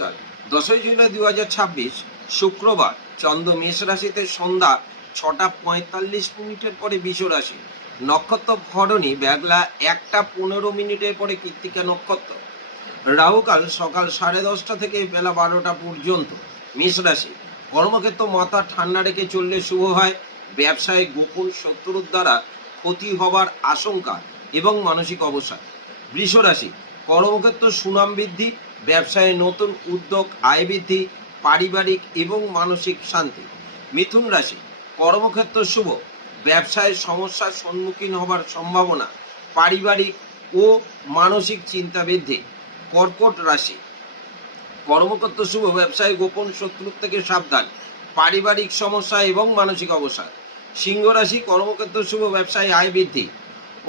নমস্কার। 10ই জুলাই 2026 শুক্রবার চন্দ্র মেষ রাশিতে সন্ধ্যা 6টা 45 পরে বৃষ রাশি, নক্ষত্র ভরণী বেলা 1টা 15 পরে কৃত্তিকা নক্ষত্র, রাহুকাল সকাল 10:30 থেকে বেলা 12টা পর্যন্ত। মেষ রাশি, কর্মক্ষেত্র মাথা ঠান্ডা রেখে চললে শুভ হয়। ব্যবসায় গোপন শত্রুর দ্বারা ক্ষতি হবার আশঙ্কা এবং মানসিক অবসাদ। বৃষ রাশি, কর্মক্ষেত্র সুনাম বৃদ্ধি, ব্যবসায় নতুন উদ্যোগ, আয় বৃদ্ধি, পারিবারিক এবং মানসিক শান্তি। মিথুন রাশি, কর্মক্ষেত্র শুভ, ব্যবসায় সমস্যার সম্মুখীন হবার সম্ভাবনা, পারিবারিক ও মানসিক চিন্তা বৃদ্ধি। কর্কট রাশি, কর্মক্ষেত্র শুভ, ব্যবসায় গোপন শত্রুর থেকে সাবধান, পারিবারিক সমস্যা এবং মানসিক অবসাদ। সিংহ রাশি, কর্মক্ষেত্র শুভ, ব্যবসায় আয় বৃদ্ধি,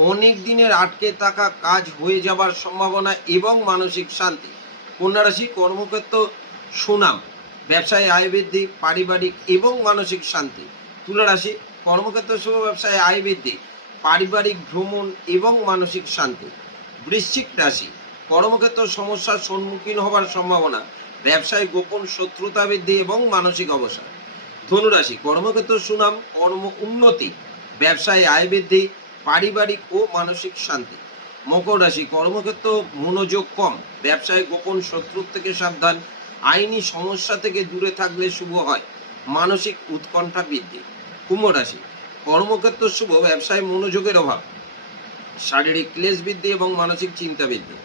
অনেক দিনের আটকে থাকা কাজ হয়ে যাবার সম্ভাবনা এবং মানসিক শান্তি। কন্যা রাশি, কর্মক্ষেত্র সুনাম, ব্যবসায় আয় বৃদ্ধি, পারিবারিক এবং মানসিক শান্তি। তুলা রাশি, কর্মক্ষেত্র শুভ, ব্যবসায় আয় বৃদ্ধি, পারিবারিক ভ্রমণ এবং মানসিক শান্তি। বৃশ্চিক রাশি, কর্মক্ষেত্র সমস্যার সম্মুখীন হবার সম্ভাবনা, ব্যবসায় গোপন শত্রুতা বৃদ্ধি এবং মানসিক অবসাদ। ধনুরাশি, কর্মক্ষেত্র সুনাম, কর্ম উন্নতি, ব্যবসায় আয় বৃদ্ধি, পারিবারিক ও মানসিক শান্তি। মকর রাশি, কর্মক্ষেত্র মনোযোগ কম, ব্যবসায় গোপন শত্রুর থেকে সাবধান, আইনি সমস্যা থেকে দূরে থাকলে শুভ হয়, মানসিক উৎকণ্ঠা বৃদ্ধি। কুম্ভ রাশি, কর্মক্ষেত্র শুভ, ব্যবসায় মনোযোগের অভাব, শারীরিক ক্লেশ বৃদ্ধি এবং মানসিক চিন্তা বৃদ্ধি।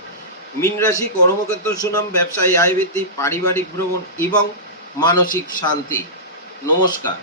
মীন রাশি, কর্মক্ষেত্র সুনাম, ব্যবসায় আয় বৃদ্ধি, পারিবারিক ভ্রমণ এবং মানসিক শান্তি। নমস্কার।